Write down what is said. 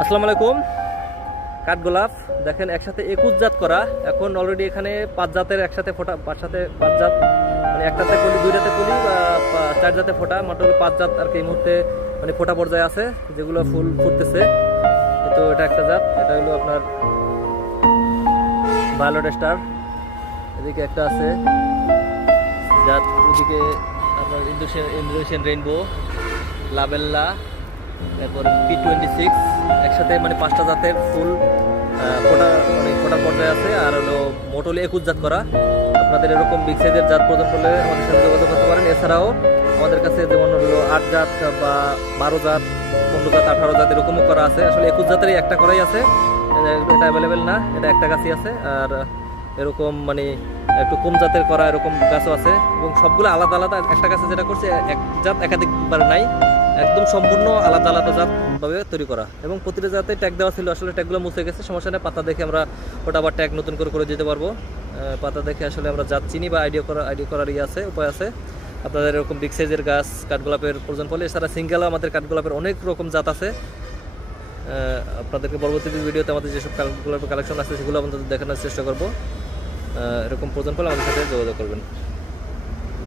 আসসালামু আলাইকুম। কাঠগোলাপ দেখেন একসাথে 21 জাত করা। এখন অলরেডি এখানে 5 জাতের একসাথে ফোটা, 5 জাত মানে একটাতে কলি, দুইটাতে কলি বা 4 জাতে ফোটা, মোটামুটি 5 জাত আর কি এই মুহূর্তে মানে ফোটা পর্যায়ে আছে, যেগুলো ফুল ফুটতেছে। তো এটা একটা জাত, এটা হলো আপনার ভায়োলেট স্টার। এদিকে একটা আছে জাত, ওদিকে আপনার ইন্দোনেশিয়ান রেইনবো, লাবেল্লা, এরপর P26। একসাথে মানে 5টা জাতের ফুল ফোটা মানে ফোটার পর্যায়ে আছে। আর হলো মোটলি 21 জাত করা। আপনাদের এরকম বিগ সাইজের জাত প্রয়োজন করলে আমাদের সাথে যোগাযোগ করতে পারেন। এছাড়াও আমাদের কাছে যেমন হলো 8 জাত বা 12 জাত, 15 জাত, 18 জাত এরকমও করা আছে। আসলে 21 জাতেরই একটা করাই আছে, এটা অ্যাভেলেবেল না, এটা একটা গাছই আছে। আর এরকম মানে একটু কম জাতের করা এরকম গাছও আছে, এবং সবগুলো আলাদা আলাদা। একটা গাছে যেটা করছে এক জাত একাধিকবার নাই, একদম সম্পূর্ণ আলাদা আলাদা জাতভাবে তৈরি করা। এবং প্রতিটা জাতে ট্যাগ দেওয়া ছিল, আসলে ট্যাগগুলো মুছে গেছে, সমস্যা নেই। পাতা দেখে আমরা ওটা আবার ট্যাগ নতুন করে দিতে পারবো। পাতা দেখে আসলে আমরা জাত চিনি বা আইডিয়া করার আছে, উপায় আছে। আপনাদের এরকম বিগ সাইজের গাছ কাঠগোলাপের প্রয়োজন পড়লে, এছাড়া সিঙ্গেলও আমাদের কাঠগোলাপের অনেক রকম জাত আছে। আপনাদেরকে পরবর্তী ভিডিওতে আমাদের যেসব কাঠগোলাপের কালেকশন আছে সেগুলো আমাদের দেখানোর চেষ্টা করবো। এরকম প্রয়োজন পড়লে আমাদের সাথে যোগাযোগ করবেন।